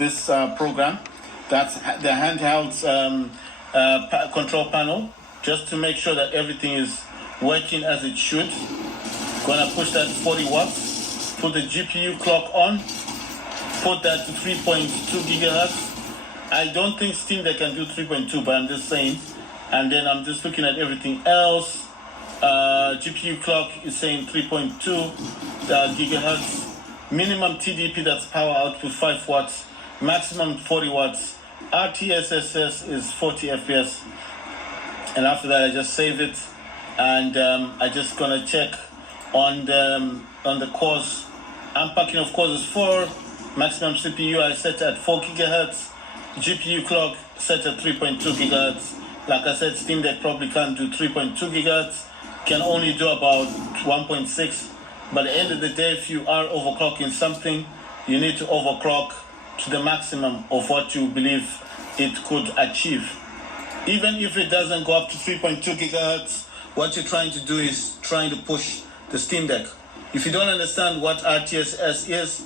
is this program. That's the handheld control panel, just to make sure that everything is working as it should. Gonna push that 40 watts, put the GPU clock on, put that to 3.2 gigahertz. I don't think Steam Deck can do 3.2, but I'm just saying. And then I'm just looking at everything else. GPU clock is saying 3.2 gigahertz. Minimum TDP, that's power output, 5 watts. Maximum 40 watts. RTSSS is 40 FPS. And after that, I just save it. And I just gonna check on the cores. Unpacking of cores is 4. Maximum CPU I set at 4 gigahertz. GPU clock set at 3.2 gigahertz. Like I said, Steam Deck probably can't do 3.2 gigahertz. Can only do about 1.6. But at the end of the day, if you are overclocking something, you need to overclock to the maximum of what you believe it could achieve. Even if it doesn't go up to 3.2 gigahertz, what you're trying to do is trying to push the Steam Deck. If you don't understand what RTSS is,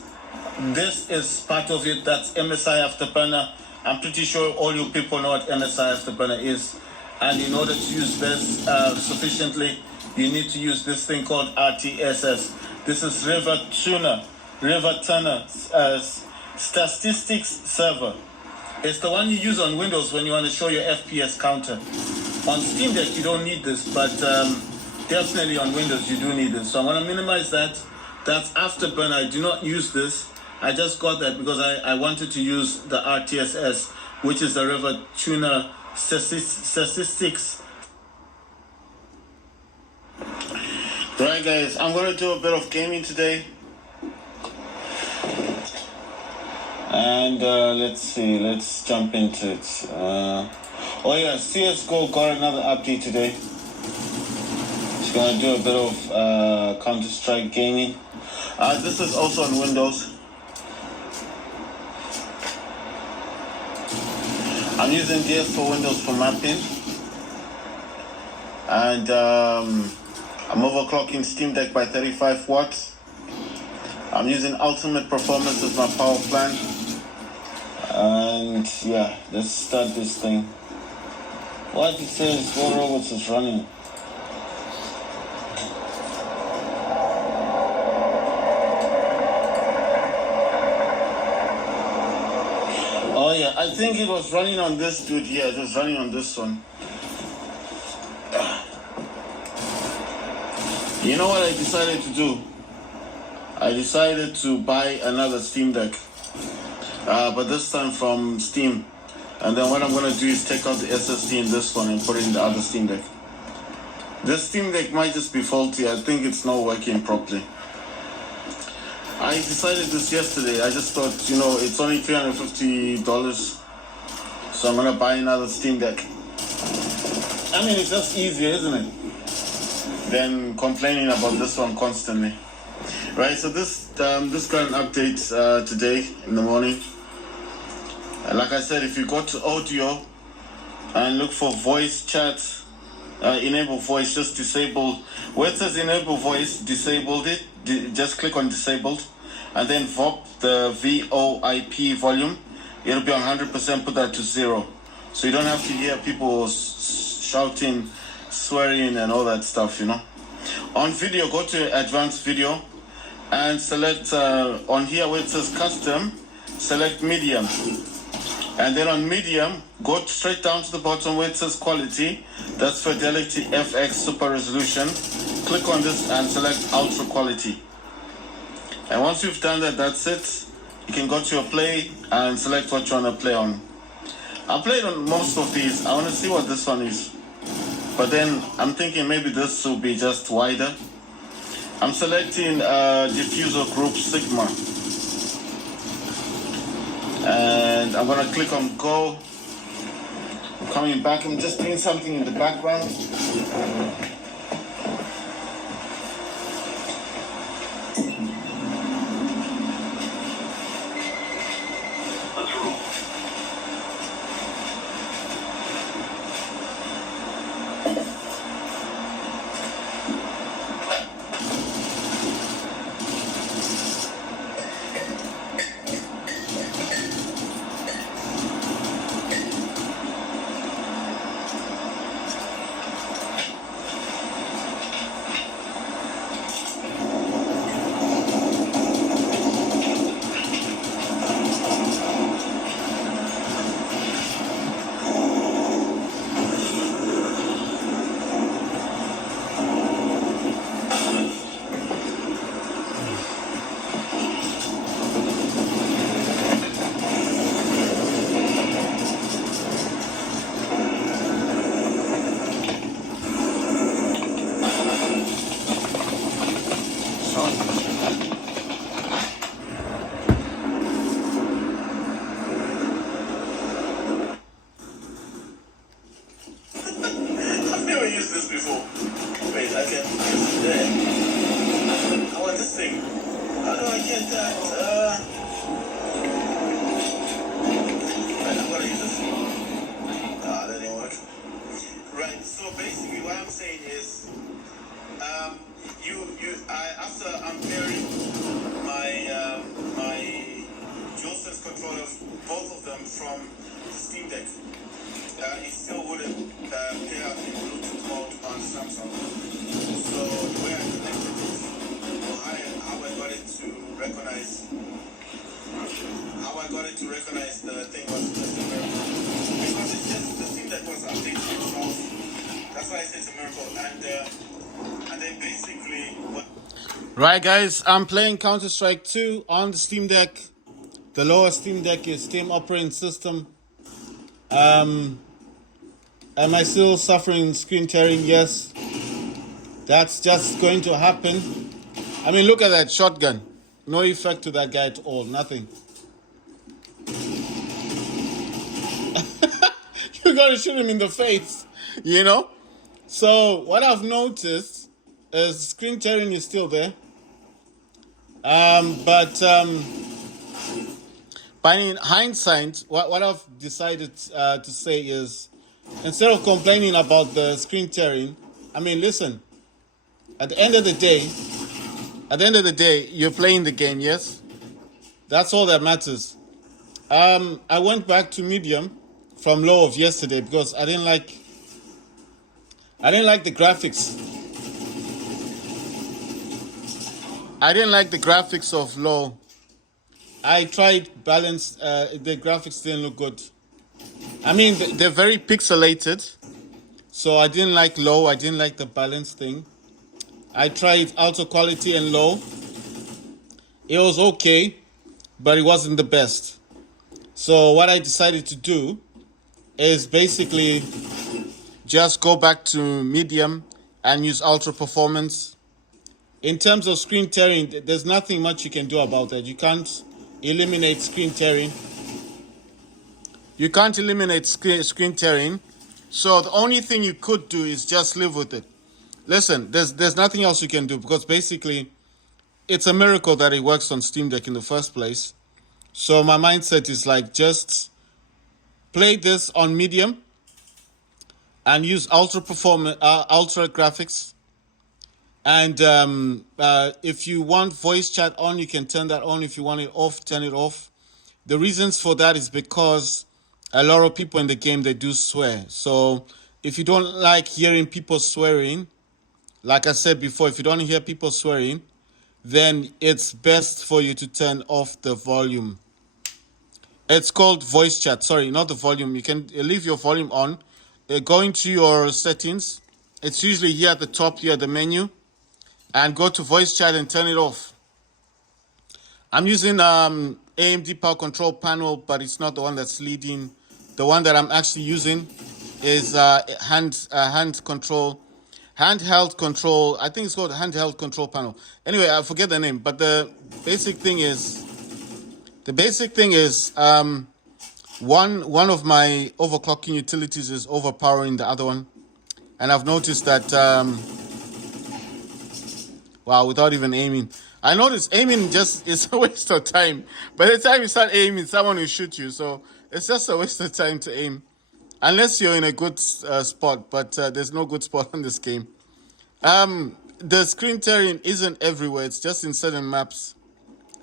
this is part of it. That's MSI Afterburner. I'm pretty sure all you people know what MSI Afterburner is. And in order to use this sufficiently, you need to use this thing called RTSS. This is River Turner Statistics Server. It's the one you use on Windows when you want to show your FPS counter. On Steam Deck, you don't need this, but definitely on Windows, you do need this. So I'm going to minimize that. That's Afterburner. I do not use this. I just got that because I wanted to use the RTSS, which is the River Tuner Statistics. Right, guys, I'm going to do a bit of gaming today. And let's see, let's jump into it. Oh yeah, CSGO got another update today. It's going to do a bit of Counter-Strike gaming. This is also on Windows. I'm using DS for Windows for mapping. And I'm overclocking Steam Deck by 35 watts. I'm using Ultimate Performance as my power plan. And yeah, let's start this thing. What it says, Go Robots is running. Oh yeah, I think it was running on this dude here. It was running on this one. You know what I decided to do? I decided to buy another Steam Deck. But this time from Steam. And then what I'm going to do is take out the SSD in this one and put it in the other Steam Deck. This Steam Deck might just be faulty. I think it's not working properly. I decided this yesterday. I just thought, you know, it's only $350. So I'm going to buy another Steam Deck. I mean, it's just easier, isn't it? Than complaining about this one constantly. Right, so this got an update today in the morning. And like I said, if you go to audio and look for voice chat, enable voice, just disable. Where it says enable voice, disabled it. Just click on disabled, and then VOIP, the VOIP volume. It'll be on 100%. Put that to 0, so you don't have to hear people shouting, swearing, and all that stuff. You know. On video, go to advanced video. And select on here where it says custom, select medium. And then on medium, go straight down to the bottom where it says quality. That's Fidelity FX Super Resolution. Click on this and select ultra quality. And once you've done that, that's it. You can go to your play and select what you want to play on. I played on most of these. I want to see what this one is. But then I'm thinking maybe this will be just wider. I'm selecting diffuser group Sigma. And I'm going to click on go. I'm coming back. I'm just doing something in the background. from the Steam Deck. It still wouldn't pair up in Bluetooth mode on Samsung. So the way I connected it, or how I got it to recognize, the thing was just a miracle. Because it's just the Steam Deck was updating itself. That's why I say it's a miracle. And then basically what. Right, guys, I'm playing Counter-Strike 2 on the Steam Deck. The lower Steam Deck is Steam operating system. Am I still suffering screen tearing? Yes. That's just going to happen. I mean, look at that shotgun. No effect to that guy at all. Nothing. You gotta shoot him in the face, you know? So what I've noticed is screen tearing is still there. But in hindsight, what I've decided to say is, instead of complaining about the screen tearing, I mean, listen, at the end of the day, you're playing the game, yes? That's all that matters. I went back to medium from low of yesterday because I didn't like the graphics. I didn't like the graphics of low. I tried balance. The graphics didn't look good. I mean, they're very pixelated. So I didn't like low. I didn't like the balance thing. I tried auto quality and low. It was okay, but it wasn't the best. So what I decided to do is basically just go back to medium and use ultra performance. In terms of screen tearing, there's nothing much you can do about that. You can't eliminate screen tearing. You can't eliminate screen tearing. So the only thing you could do is just live with it. Listen, there's nothing else you can do because basically it's a miracle that it works on Steam Deck in the first place. So my mindset is like, just play this on medium and use ultra graphics. And if you want voice chat on, you can turn that on. If you want it off, turn it off. The reasons for that is because a lot of people in the game, they do swear. So if you don't like hearing people swearing, like I said before, if you don't hear people swearing, then it's best for you to turn off the volume. It's called voice chat. Sorry, not the volume. You can leave your volume on. Go into your settings. It's usually here at the top, here at the menu. And go to voice chat and turn it off. I'm using AMD Power Control Panel, but it's not the one that's leading. The one that I'm actually using is handheld control. I think it's called handheld control panel. Anyway, I forget the name, but the basic thing is one of my overclocking utilities is overpowering the other one, and I've noticed that. Wow, without even aiming. I noticed aiming just is a waste of time. By the time you start aiming, someone will shoot you. So it's just a waste of time to aim. Unless you're in a good spot. But there's no good spot on this game. The screen tearing isn't everywhere. It's just in certain maps.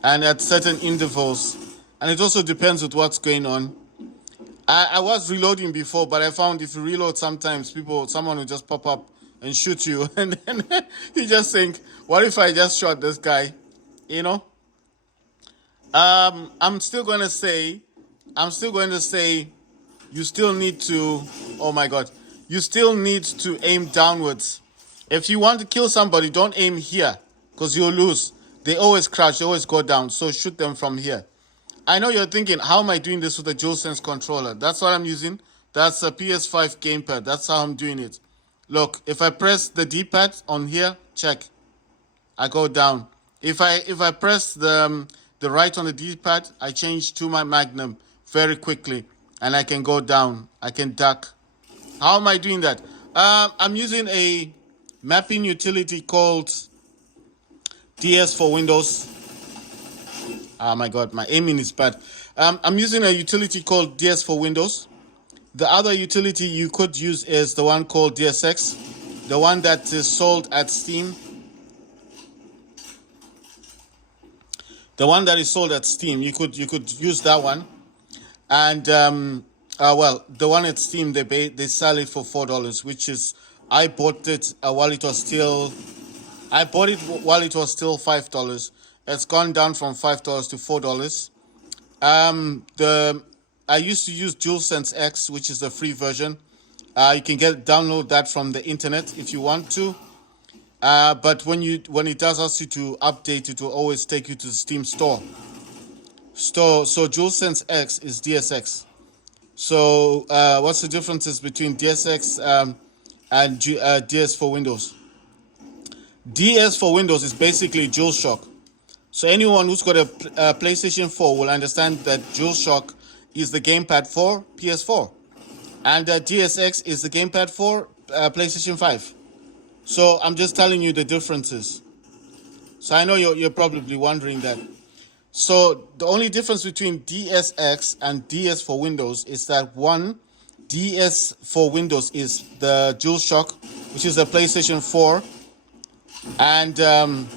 And at certain intervals. And it also depends with what's going on. I was reloading before, but I found if you reload sometimes, someone will just pop up and shoot you, and then you just think, what if I just shot this guy? You know? I'm still going to say you still need to, oh my God, you still need to aim downwards. If you want to kill somebody, don't aim here, because you'll lose. They always crouch, they always go down, so shoot them from here. I know you're thinking, how am I doing this with a DualSense controller? That's what I'm using. That's a PS5 gamepad. That's how I'm doing it. Look, if I press the D-pad on here, check, I go down. If I press the right on the D-pad, I change to my Magnum very quickly, and I can go down. I can duck. How am I doing that? I'm using a mapping utility called DS for Windows. Oh my God, my aiming is bad. I'm using a utility called DS for Windows. The other utility you could use is the one called DSX, the one that is sold at Steam. The one that is sold at Steam, you could use that one. And well, the one at Steam they sell it for $4, which is I bought it while it was still I bought it while it was still $5. It's gone down from $5 to $4. The I used to use DualSense X, which is the free version. You can download that from the internet if you want to. But when it does ask you to update, it will always take you to the Steam store. So DualSense X is DSX. So what's the differences between DSX and DS for Windows? DS for Windows is basically DualShock. So anyone who's got a PlayStation 4 will understand that DualShock is the gamepad for PS4, and DSX is the gamepad for PlayStation 5. So I'm just telling you the differences. So I know you're probably wondering that. So the only difference between DSX and DS for Windows is that one, DS for Windows is the DualShock, which is the PlayStation 4, and the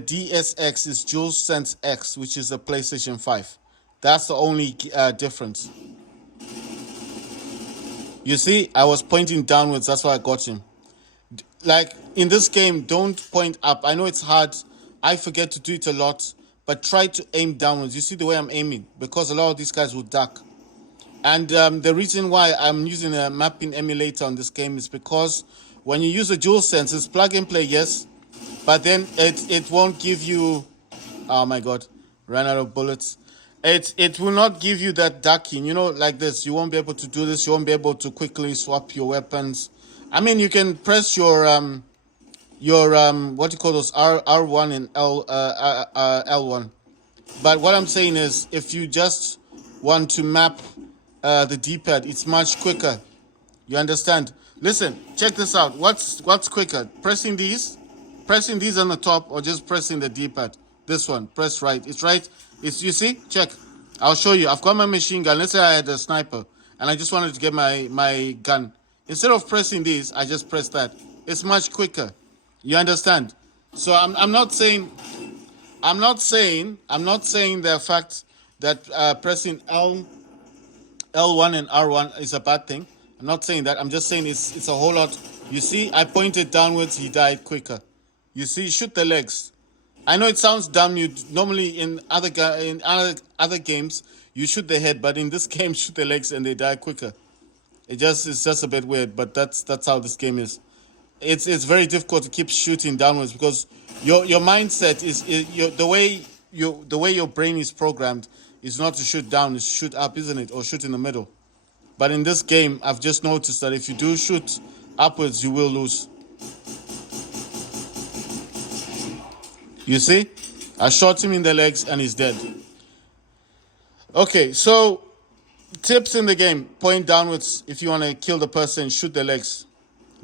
DSX is DualSense X, which is the PlayStation 5. That's the only difference. You see, I was pointing downwards. That's why I got him. Like in this game, don't point up. I know it's hard. I forget to do it a lot, but try to aim downwards. You see the way I'm aiming, because a lot of these guys will duck. And the reason why I'm using a mapping emulator on this game is because when you use a DualSense, it's plug and play, yes, but then it won't give you. Oh my god, ran out of bullets. It will not give you that ducking, like this. You won't be able to do this. You won't be able to quickly swap your weapons. I mean, you can press your what do you call those, R1 and L1. But what I'm saying is, if you just want to map the D-pad, it's much quicker. You understand? Listen, check this out. What's quicker? Pressing these on the top, or just pressing the D-pad? This one, press right. It's right. You see? Check. I'll show you. I've got my machine gun. Let's say I had a sniper and I just wanted to get my gun. Instead of pressing these, I just press that. It's much quicker. You understand? So I'm not saying the fact that pressing L1 and R1 is a bad thing. I'm not saying that. I'm just saying it's a whole lot. You see, I pointed downwards, he died quicker. You see, shoot the legs. I know it sounds dumb. You normally in other games you shoot the head, but in this game shoot the legs and they die quicker. It's just a bit weird, but that's how this game is. It's very difficult to keep shooting downwards because your mindset is the way your brain is programmed is not to shoot down, it's to shoot up, isn't it? Or shoot in the middle. But in this game, I've just noticed that if you do shoot upwards, you will lose. You see? I shot him in the legs and he's dead. Okay, so tips in the game: point downwards if you want to kill the person, shoot the legs.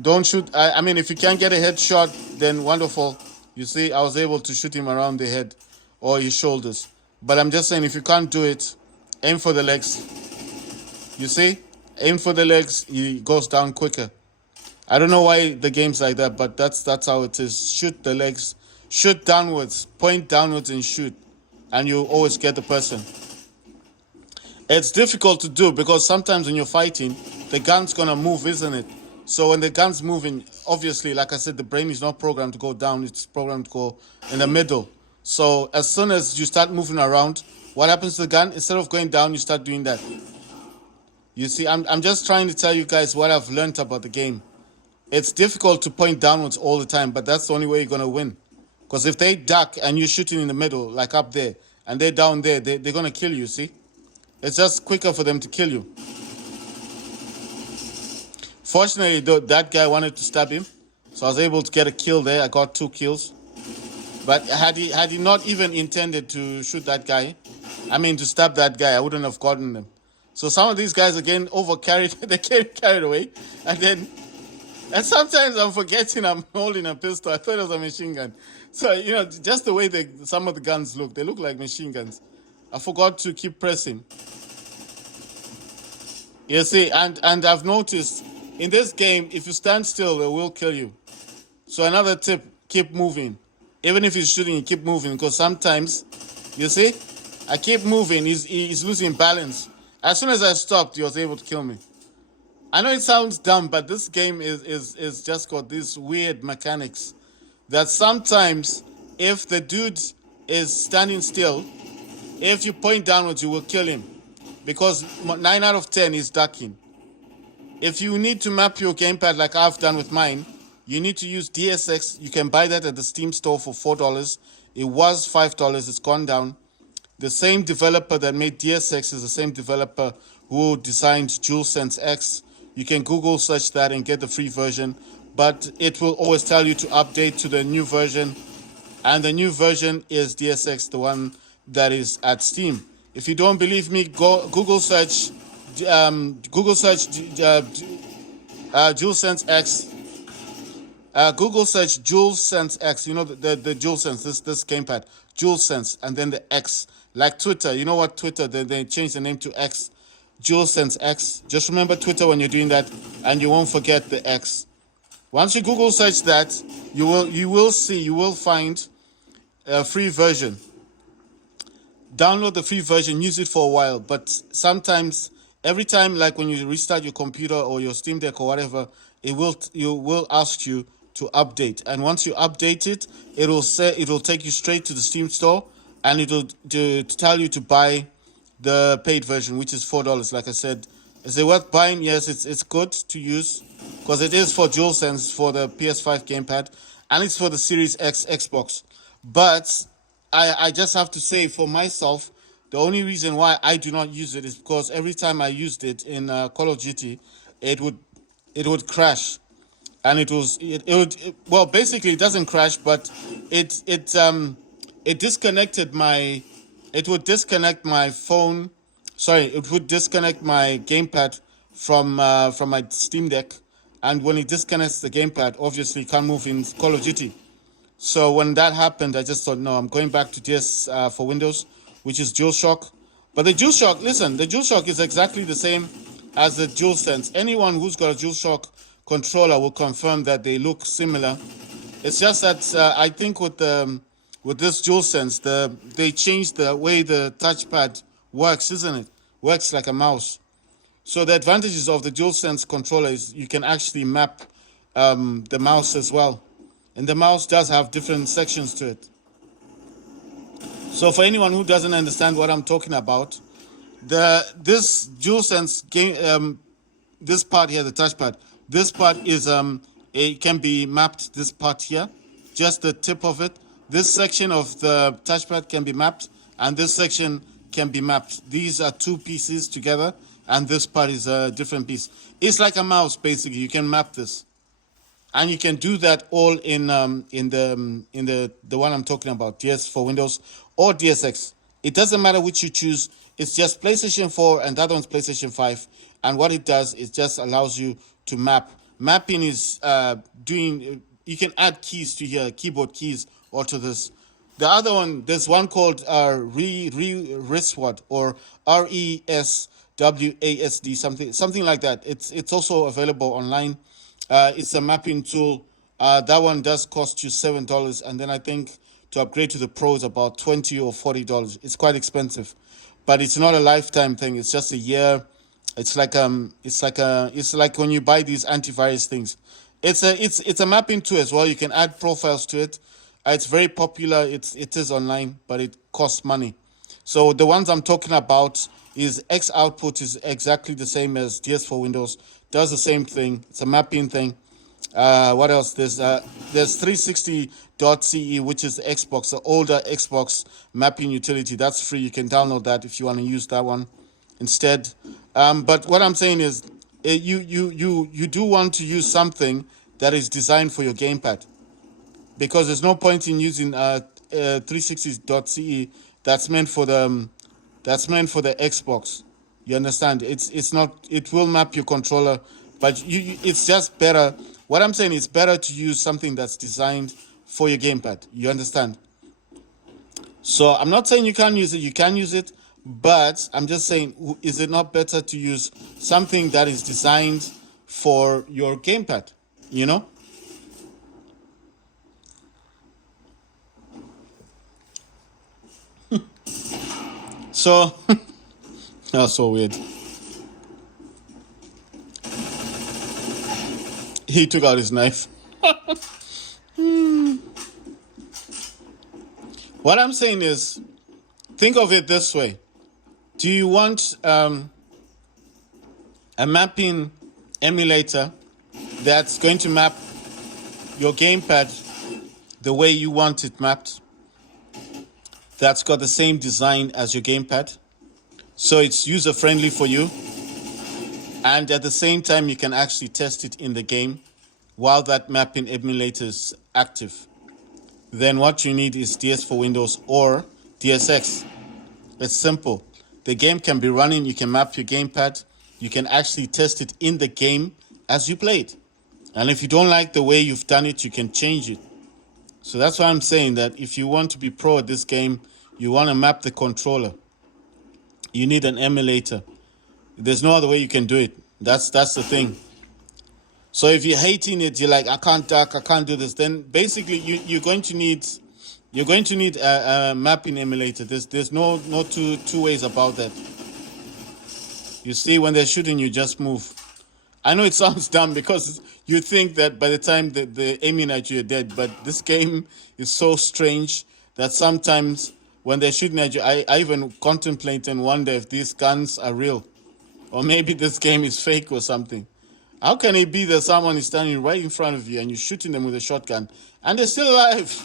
Don't shoot. I mean, if you can't get a headshot, then wonderful. You see, I was able to shoot him around the head or his shoulders. But I'm just saying, if you can't do it, aim for the legs. You see? Aim for the legs, he goes down quicker. I don't know why the game's like that, but that's how it is. Shoot the legs. Shoot downwards. Point downwards and shoot. And you always get the person. It's difficult to do because sometimes when you're fighting, the gun's going to move, isn't it? So when the gun's moving, obviously, like I said, the brain is not programmed to go down. It's programmed to go in the middle. So as soon as you start moving around, what happens to the gun? Instead of going down, you start doing that. You see, I'm just trying to tell you guys what I've learned about the game. It's difficult to point downwards all the time, but that's the only way you're going to win. Because if they duck and you're shooting in the middle, like up there, and they're down there, they're going to kill you, see? It's just quicker for them to kill you. Fortunately, though, that guy wanted to stab him, so I was able to get a kill there. I got 2 kills. But had he not even intended to shoot that guy, to stab that guy, I wouldn't have gotten them. So some of these guys are getting overcarried. They get carried away. And sometimes I'm forgetting I'm holding a pistol. I thought it was a machine gun. So, just the way some of the guns look, they look like machine guns. I forgot to keep pressing. You see, and I've noticed in this game, if you stand still, they will kill you. So another tip, keep moving. Even if you're shooting, you keep moving, because sometimes, you see, I keep moving. He's losing balance. As soon as I stopped, he was able to kill me. I know it sounds dumb, but this game is just got these weird mechanics that sometimes if the dude is standing still, if you point downwards, you will kill him because 9 out of 10 is ducking. If you need to map your gamepad like I've done with mine, you need to use DSX. You can buy that at the Steam store for $4. It was $5. It's gone down. The same developer that made DSX is the same developer who designed DualSense X. You can Google search that and get the free version, but it will always tell you to update to the new version. And the new version is DSX, the one that is at Steam. If you don't believe me, go Google search DualSense X. Google search DualSense X. You know the DualSense, this gamepad, DualSense, and then the X, like Twitter. You know what Twitter? They changed the name to X, DualSense X. Just remember Twitter when you're doing that, and you won't forget the X. Once you Google search that, you will find a free version. Download the free version, use it for a while, but sometimes every time, like when you restart your computer or your Steam Deck or whatever, it will ask you to update. And once you update it, it'll take you straight to the Steam store, and it'll to tell you to buy the paid version, which is $4. Like I said, is it worth buying? Yes, it's good to use because it is for DualSense for the PS5 gamepad, and it's for the Series X Xbox. But I just have to say for myself, the only reason why I do not use it is because every time I used it in Call of Duty, it would crash, and well, basically it doesn't crash, but it disconnected my it would disconnect my phone. Sorry, it would disconnect my gamepad from my Steam Deck, and when it disconnects the gamepad, obviously it can't move in Call of Duty. So when that happened, I just thought, no, I'm going back to DS for Windows, which is DualShock. But the DualShock, listen, the DualShock is exactly the same as the DualSense. Anyone who's got a DualShock controller will confirm that they look similar. It's just that I think with this DualSense, they changed the way the touchpad works, isn't it? Works like a mouse. So the advantages of the DualSense controller is you can actually map the mouse as well. And the mouse does have different sections to it. So for anyone who doesn't understand what I'm talking about, this DualSense game, this part here, the touchpad, this part is it can be mapped. This part here, just the tip of it. This section of the touchpad can be mapped, and this section can be mapped. These are two pieces together, and this part is a different piece. It's like a mouse, basically. You can map this. And you can do that all in the one I'm talking about, DS for Windows or DSX. It doesn't matter which you choose. It's just PlayStation 4 and that one's PlayStation 5. And what it does is just allows you to map. Mapping is you can add keys to here, keyboard keys, or to this. The other one, there's one called RESWAD or RESWASD, something like that. It's also available online. It's a mapping tool. That one does cost you $7, and then I think to upgrade to the Pro is about $20 or $40. It's quite expensive, but it's not a lifetime thing. It's just a year. It's like when you buy these antivirus things. It's a mapping tool as well. You can add profiles to it. It's very popular. It is online, but it costs money. So the ones I'm talking about is X output is exactly the same as DS for Windows. Does the same thing. It's a mapping thing. What else? There's 360.ce, which is the Xbox, the older Xbox mapping utility. That's free. You can download that if you want to use that one instead. But what I'm saying is, you do want to use something that is designed for your gamepad, because there's no point in using 360.ce that's meant for the Xbox. You understand? It's not. It will map your controller, but it's just better. What I'm saying is better to use something that's designed for your gamepad. You understand? So I'm not saying you can't use it. You can use it, but I'm just saying, is it not better to use something that is designed for your gamepad? You know? So that's so weird. He took out his knife. What I'm saying is, think of it this way. Do you want a mapping emulator that's going to map your gamepad the way you want it mapped, that's got the same design as your gamepad, so it's user friendly for you, and at the same time you can actually test it in the game while that mapping emulator is active? Then what you need is DS for Windows or DSX. It's simple. The game can be running, you can map your gamepad, you can actually test it in the game as you play it. And if you don't like the way you've done it, you can change it. So that's why I'm saying that if you want to be pro at this game, you want to map the controller, you need an emulator. There's no other way you can do it. That's the thing. So if you're hating it, you're like, I can't duck, I can't do this, then basically you're going to need a mapping emulator. There's no two ways about that. You see, when they're shooting, you just move. I know it sounds dumb because you think that by the time they're aiming at you, you're dead. But this game is so strange that sometimes when they're shooting at you, I even contemplate and wonder if these guns are real. Or maybe this game is fake or something. How can it be that someone is standing right in front of you and you're shooting them with a shotgun and they're still alive?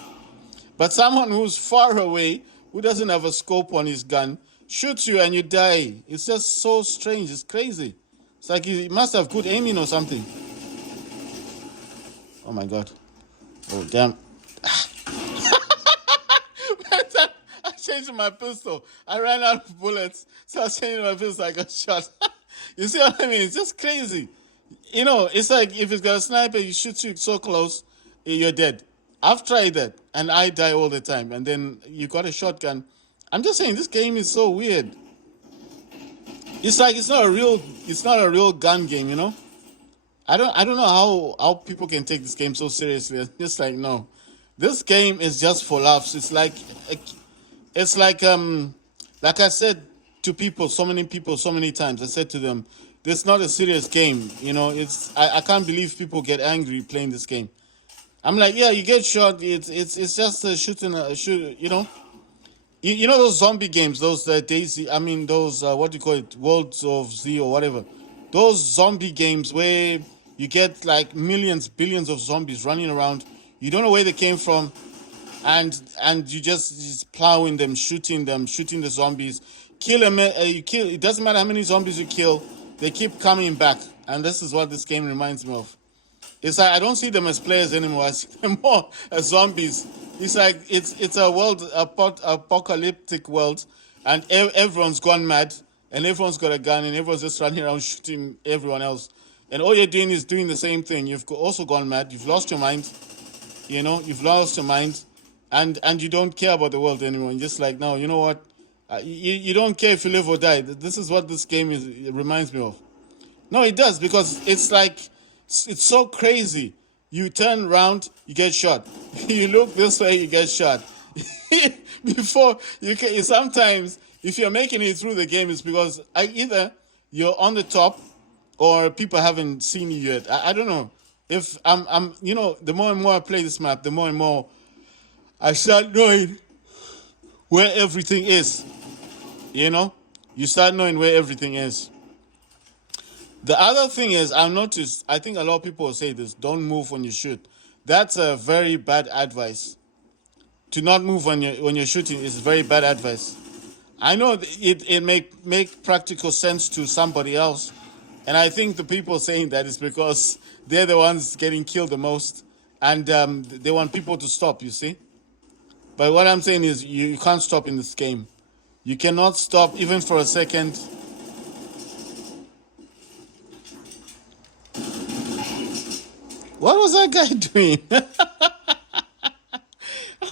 But someone who's far away, who doesn't have a scope on his gun, shoots you and you die. It's just so strange. It's crazy. It's like he must have good aiming or something. Oh my God. Oh, damn. I changed my pistol. I ran out of bullets. So I changed my pistol. I got shot. You see what I mean? It's just crazy. You know, it's like if it's got a sniper, you shoot you so close, you're dead. I've tried that, and I die all the time. And then you got a shotgun. I'm just saying, this game is so weird. It's like it's not a real gun game, you know. I don't know how people can take this game so seriously. It's just like, no, this game is just for laughs. It's like like I said to people, so many people, so many times. I said to them, this is not a serious game. You know, I can't believe people get angry playing this game. I'm like, yeah, you get shot. It's just a shooting, you know. You know those zombie games, those Daisy. I mean, those what do you call it, Worlds of Z or whatever. Those zombie games where you get like millions, billions of zombies running around. You don't know where they came from, and you just plowing them, shooting the zombies. Kill them. You kill. It doesn't matter how many zombies you kill. They keep coming back, and this is what this game reminds me of. It's like I don't see them as players anymore. I see them more as zombies. It's like it's a world, apocalyptic world, and everyone's gone mad, and everyone's got a gun, and everyone's just running around shooting everyone else. And all you're doing is doing the same thing. You've also gone mad. You've lost your mind. You know, you've lost your mind, and you don't care about the world anymore. You're just like, no, you know what? You don't care if you live or die. This is what this game is. It reminds me of. No, it does, because it's like it's so crazy. You turn around, you get shot. You look this way, you get shot. Before you can, sometimes if you're making it through the game, it's because either you're on the top or people haven't seen you yet. I don't know. If I'm you know, the more and more I play this map, the more and more I start knowing where everything is. You know, you start knowing where everything is. The other thing is, I've noticed, I think a lot of people will say this, don't move when you shoot. That's a very bad advice. To not move when you're shooting is very bad advice. I know it make practical sense to somebody else, and I think the people saying that is because they're the ones getting killed the most, and they want people to stop, you see? But what I'm saying is you can't stop in this game. You cannot stop even for a second. What was that guy doing? That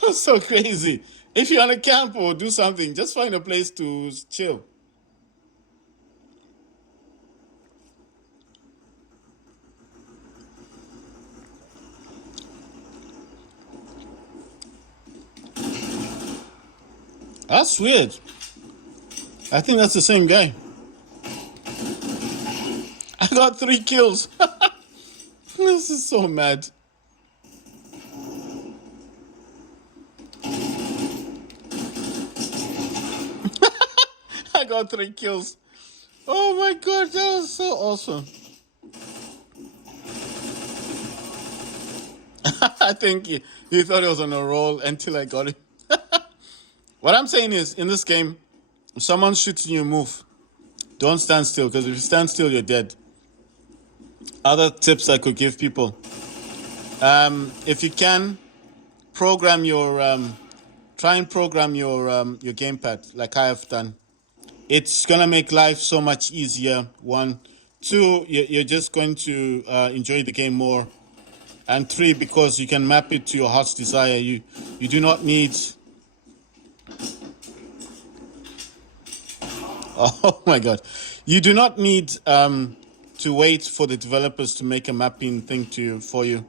was so crazy. If you're on a camp or do something, just find a place to chill. That's weird. I think that's the same guy. I got 3 kills. This is so mad. I got 3 kills. Oh my god, that was so awesome. I think he thought he was on a roll until I got him. What I'm saying is, in this game, if someone's shooting you, move. Don't stand still, because if you stand still, you're dead. Other tips I could give people. If you can, program your try and program your gamepad like I have done. It's gonna make life so much easier. 1, 2, you're just going to enjoy the game more, and 3, because you can map it to your heart's desire. You do not need. Oh my god, you do not need to wait for the developers to make a mapping thing for you.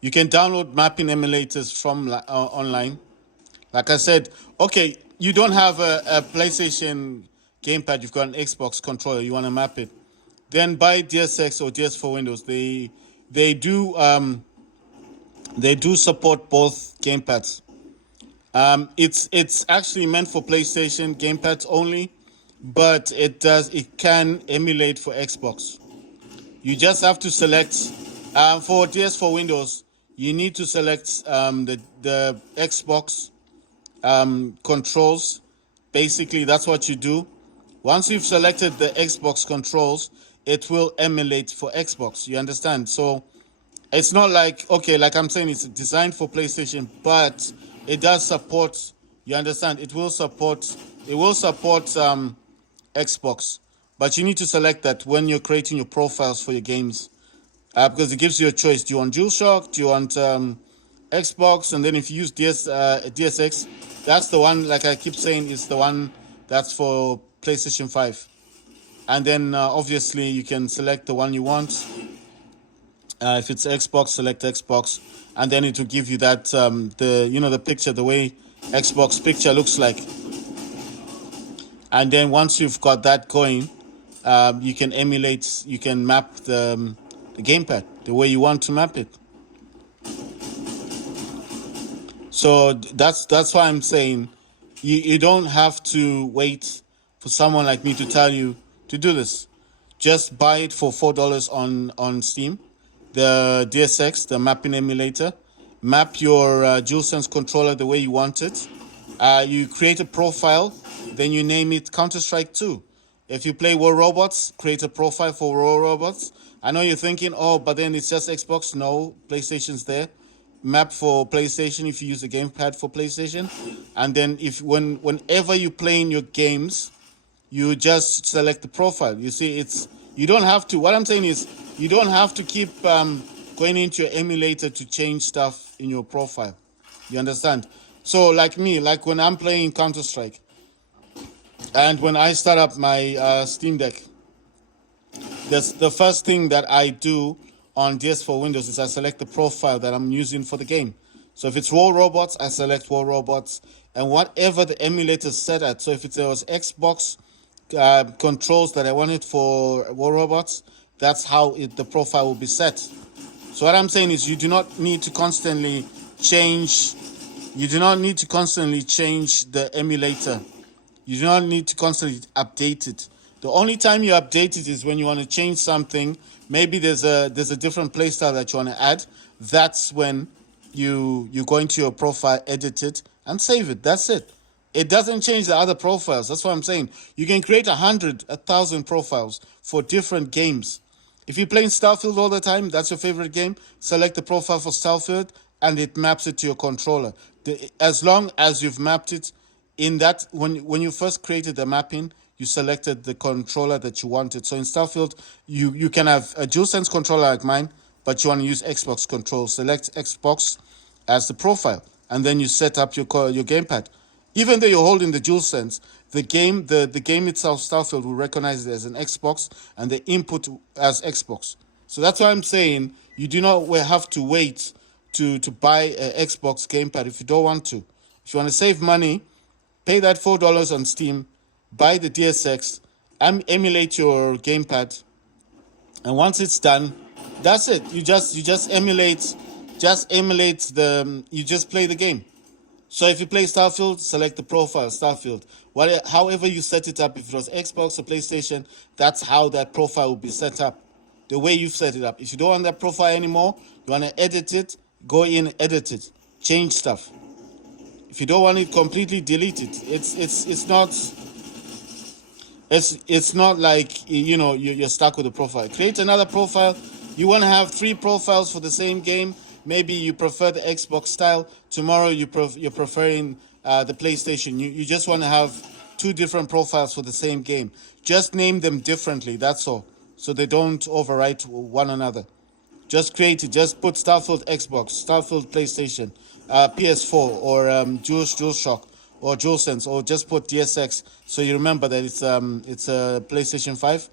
You can download mapping emulators from online. Like I said, okay, you don't have a PlayStation gamepad, you've got an Xbox controller, you want to map it. Then buy DSX or DS for Windows. They do support both gamepads. It's actually meant for PlayStation gamepads only, but it can emulate for Xbox. You just have to select for DS for Windows. You need to select the Xbox controls. Basically, that's what you do. Once you've selected the Xbox controls, it will emulate for Xbox. You understand? So it's not like, okay, like I'm saying, it's designed for PlayStation, but it does support. You understand? It will support Xbox, but you need to select that when you're creating your profiles for your games, because it gives you a choice. Do you want DualShock? Do you want Xbox? And then if you use DSX, that's the one, like I keep saying, is the one that's for PlayStation 5. And then obviously you can select the one you want. If it's Xbox, select Xbox, and then it will give you that the picture, the way Xbox picture looks like. And then once you've got that going, you can emulate, you can map the gamepad the way you want to map it. So that's why I'm saying you don't have to wait for someone like me to tell you to do this. Just buy it for $4 on Steam, the DSX, the mapping emulator. Map your DualSense controller the way you want it. You create a profile, then you name it Counter-Strike 2. If you play War Robots, create a profile for War Robots. I know you're thinking, oh, but then it's just Xbox. No, PlayStation's there. Map for PlayStation if you use a gamepad for PlayStation. And then whenever you play in your games, you just select the profile. You see, you don't have to. What I'm saying is, you don't have to keep going into your emulator to change stuff in your profile. You understand? So like me, like when I'm playing Counter-Strike, and when I start up my Steam Deck, the first thing that I do on DS for Windows is I select the profile that I'm using for the game. So if it's War Robots, I select War Robots, and whatever the emulator is set at. So if it was Xbox controls that I wanted for War Robots, that's how the profile will be set. So what I'm saying is, you do not need to constantly change. You do not need to constantly change the emulator. You do not need to constantly update it. The only time you update it is when you want to change something. Maybe there's a different playstyle that you want to add. That's when you go into your profile, edit it, and save it. That's it. It doesn't change the other profiles. That's what I'm saying. You can create 100, 1,000 profiles for different games. If you're playing Starfield all the time, that's your favorite game, select the profile for Starfield, and it maps it to your controller. As long as you've mapped it in that, when you first created the mapping, you selected the controller that you wanted. So in Starfield, you can have a DualSense controller like mine, but you want to use Xbox control. Select Xbox as the profile, and then you set up your gamepad. Even though you're holding the DualSense, the game itself, Starfield, will recognize it as an Xbox and the input as Xbox. So that's why I'm saying you do not have to wait to buy an Xbox gamepad if you don't want to. If you want to save money, pay that $4 on Steam, buy the DSX, emulate your gamepad, and once it's done, that's it. You just emulate the you just play the game. So if you play Starfield, select the profile Starfield. However you set it up, if it was Xbox or PlayStation, that's how that profile will be set up. The way you've set it up. If you don't want that profile anymore, you want to edit it, go in, edit it, change stuff. If you don't want it completely, delete it. It's not like you're stuck with a profile. Create another profile. You want to have 3 profiles for the same game. Maybe you prefer the Xbox style. Tomorrow you're preferring the PlayStation. You just want to have 2 different profiles for the same game. Just name them differently. That's all, so they don't overwrite one another. Just create it. Just put Starfield Xbox, Starfield PlayStation, PS4, or DualShock, or DualSense, or just put DSX, so you remember that it's a PlayStation 5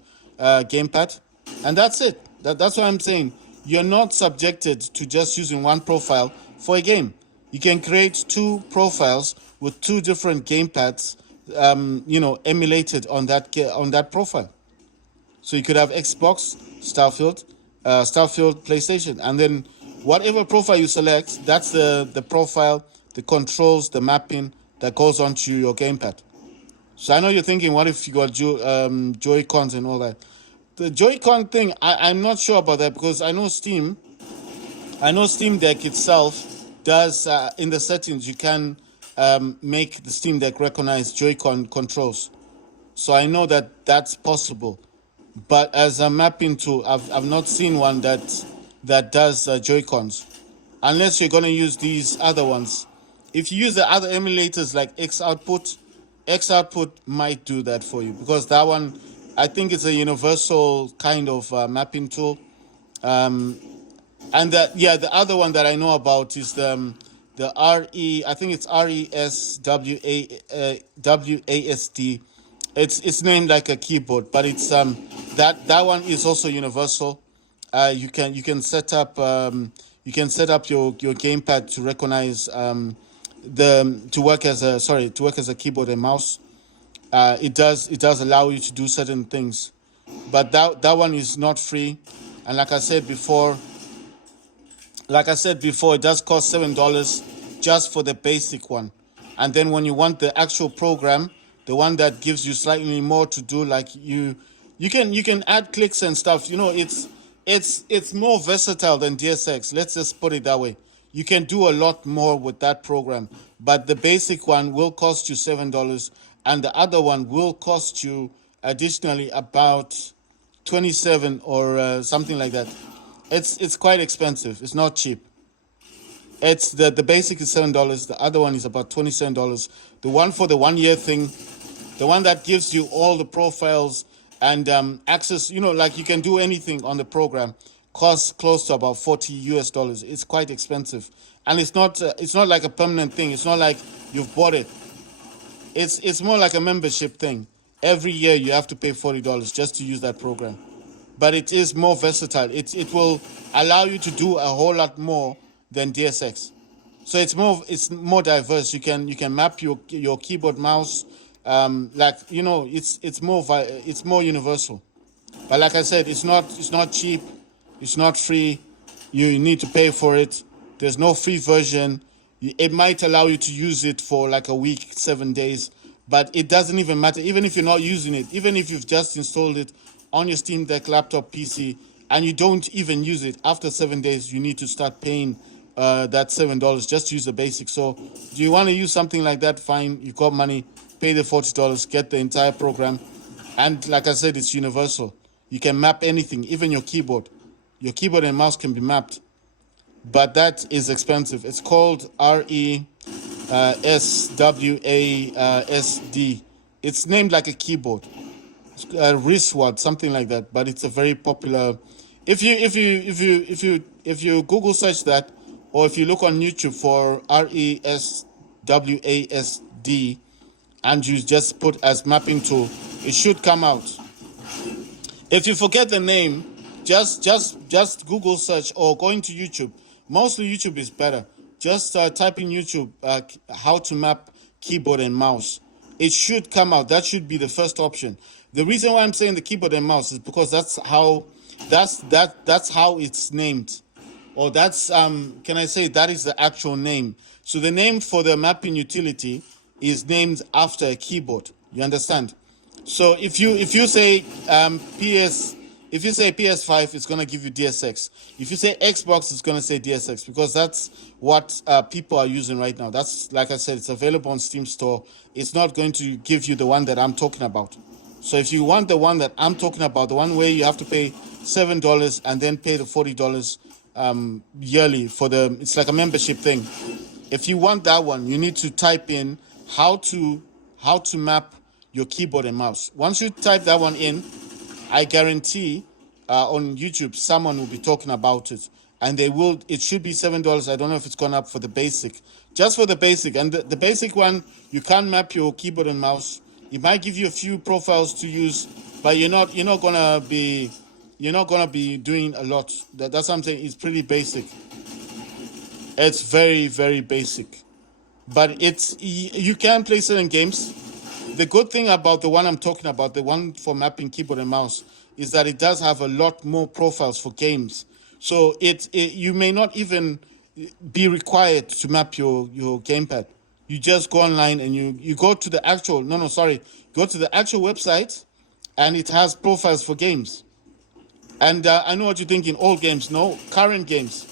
gamepad, and that's it. That's what I'm saying. You're not subjected to just using one profile for a game. You can create 2 profiles with 2 different gamepads, emulated on that profile. So you could have Xbox, Starfield, PlayStation, and then whatever profile you select, that's the profile, the controls, the mapping that goes onto your gamepad. So I know you're thinking, what if you got Joy-Cons and all that? The Joy-Con thing, I'm not sure about that, because I know Steam Deck itself does, in the settings, you can make the Steam Deck recognize Joy-Con controls. So I know that that's possible. But as a mapping tool, I've not seen one that does Joy-Cons, unless you're going to use these other ones. If you use the other emulators like X Output might do that for you, because that one, I think it's a universal kind of mapping tool. And the other one that I know about is the I think it's RESWASD. It's named like a keyboard, but it's that one is also universal. You can set up your gamepad to recognize to work as a keyboard and mouse. It does allow you to do certain things, but that one is not free. And like I said before, it does cost $7 just for the basic one. And then when you want the actual program, the one that gives you slightly more to do, like you can add clicks and stuff. It's more versatile than DSX. Let's just put it that way. You can do a lot more with that program, but the basic one will cost you $7, and the other one will cost you additionally about 27 or something like that. It's quite expensive. It's not cheap. It's the basic is $7. The other one is about $27. The one for the 1 year thing, the one that gives you all the profiles and access, like you can do anything on the program, costs close to about $40. It's quite expensive, and it's not like a permanent thing. It's not like you've bought it. It's more like a membership thing. Every year you have to pay $40 just to use that program. But it is more versatile. It will allow you to do a whole lot more than DSX. So it's more diverse. You can map your keyboard, mouse, it's more universal. But like I said, it's not cheap, it's not free. You need to pay for it. There's no free version. It might allow you to use it for like a week, 7 days, but it doesn't even matter. Even if you're not using it, even if you've just installed it on your Steam Deck laptop, PC, and you don't even use it, after 7 days you need to start paying that $7 just to use the basic. So do you want to use something like that? Fine, you got money, pay the $40, get the entire program. And like I said, it's universal. You can map anything, even your keyboard. Your keyboard and mouse can be mapped, but that is expensive. It's called RESWASD. It's named like a keyboard, wristwatch, something like that. But it's a very popular. If you Google search that, or if you look on YouTube for RESWASD, and you just put as mapping tool, it should come out. If you forget the name, just Google search or going to YouTube. Mostly YouTube is better. Just type in YouTube how to map keyboard and mouse, it should come out. That should be the first option. The reason why I'm saying the keyboard and mouse is because that's how it's named, or that's can I say that is the actual name. So the name for the mapping utility is named after a keyboard. You understand? So if you say PS, if you say PS5, it's gonna give you DSX. If you say Xbox, it's gonna say DSX, because that's what people are using right now. That's, like I said, it's available on Steam Store. It's not going to give you the one that I'm talking about. So if you want the one that I'm talking about, the one where you have to pay $7 and then pay the $40 yearly for the, it's like a membership thing. If you want that one, you need to type in how to map your keyboard and mouse. Once you type that one in, I guarantee on YouTube someone will be talking about it, and they will. It should be $7. I don't know if it's gone up for the basic, just for the basic. And the basic one, you can't map your keyboard and mouse. It might give you a few profiles to use, but you're not gonna be doing a lot. That's what I'm saying. It's pretty basic. It's very, very basic, but you can play certain games. The good thing about the one I'm talking about, the one for mapping keyboard and mouse, is that it does have a lot more profiles for games. So you may not even be required to map your gamepad. You just go online and you go to the actual go to the actual website, and it has profiles for games. And I know what you're thinking, old games. No, current games.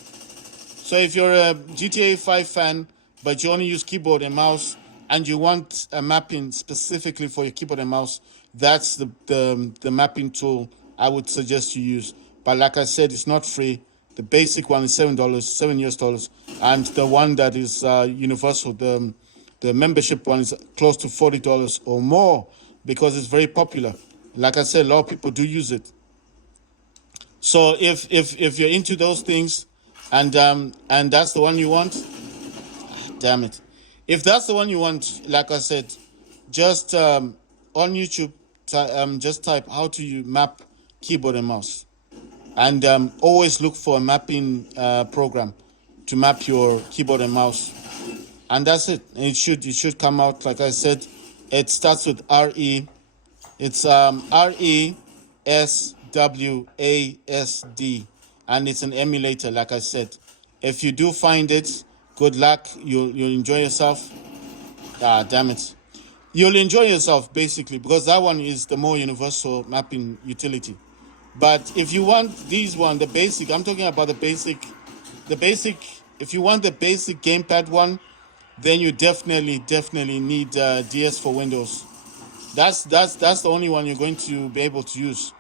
So if you're a GTA 5 fan, but you only use keyboard and mouse, and you want a mapping specifically for your keyboard and mouse, that's the mapping tool I would suggest you use. But like I said, it's not free. The basic one is $7, $7 US, and the one that is universal, the membership one, is close to $40 or more, because it's very popular. Like I said, a lot of people do use it. So if you're into those things, and that's the one you want, damn it. If that's the one you want, like I said, just on YouTube, just type how to map keyboard and mouse, and always look for a mapping program to map your keyboard and mouse, and that's it. And it should come out. Like I said, it starts with RE. It's RESWASD, and it's an emulator. Like I said, if you do find it, good luck. You'll enjoy yourself. Damn it. You'll enjoy yourself, basically, because that one is the more universal mapping utility. But if you want the basic, I'm talking about the basic, if you want the basic gamepad one, then you definitely need DS for Windows. That's the only one you're going to be able to use.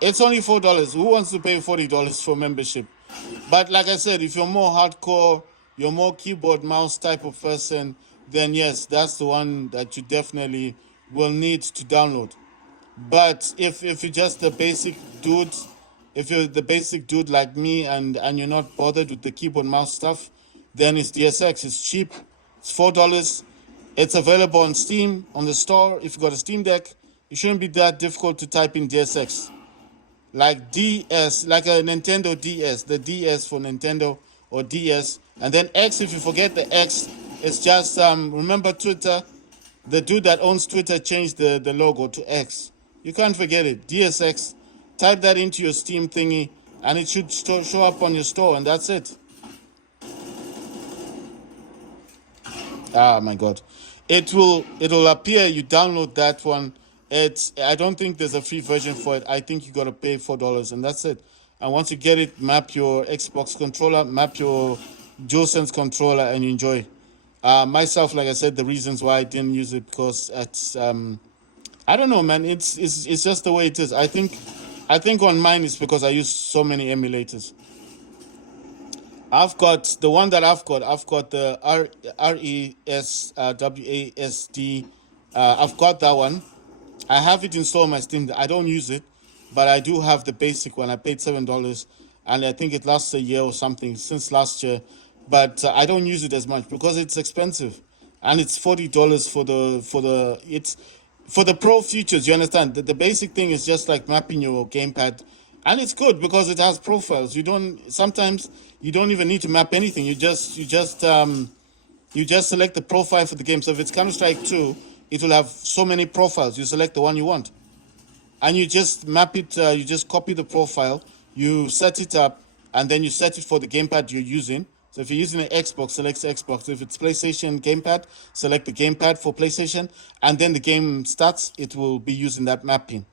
It's only $4. Who wants to pay $40 for membership? But like I said, if you're more hardcore, you're more keyboard mouse type of person, then yes, that's the one that you definitely will need to download. But if you're just the basic dude, if you're the basic dude like me, and you're not bothered with the keyboard mouse stuff, then it's DSX. It's cheap. It's $4. It's available on Steam, on the store. If you've got a Steam Deck, it shouldn't be that difficult to type in DSX. Like DS, like a Nintendo DS, the DS for Nintendo, or DS. And then X, if you forget the X, it's just, remember Twitter? The dude that owns Twitter changed the logo to X. You can't forget it. DSX. Type that into your Steam thingy, and it should show up on your store, and that's it. Ah, my God. It'll appear. You download that one. I don't think there's a free version for it. I think you gotta pay $4, and that's it. And once you get it, map your Xbox controller, map your DualSense controller, and you enjoy. Myself, like I said, the reasons why I didn't use it, because it's I don't know, man. It's just the way it is. I think on mine it's because I use so many emulators. I've got the one that I've got the RESWASD. I've got that one. I have it installed on my Steam. I don't use it, but I do have the basic one. I paid $7, and I think it lasts a year or something, since last year. But I don't use it as much because it's expensive, and it's $40 for the pro features. You understand? The basic thing is just like mapping your gamepad, and it's good because it has profiles. Sometimes you don't even need to map anything. You just select the profile for the game. So if it's Counter-Strike 2, it will have so many profiles. You select the one you want, and you just map it. You just copy the profile, you set it up, and then you set it for the gamepad you're using. So if you're using an Xbox, select Xbox. If it's PlayStation gamepad, select the gamepad for PlayStation, and then the game starts. It will be using that mapping.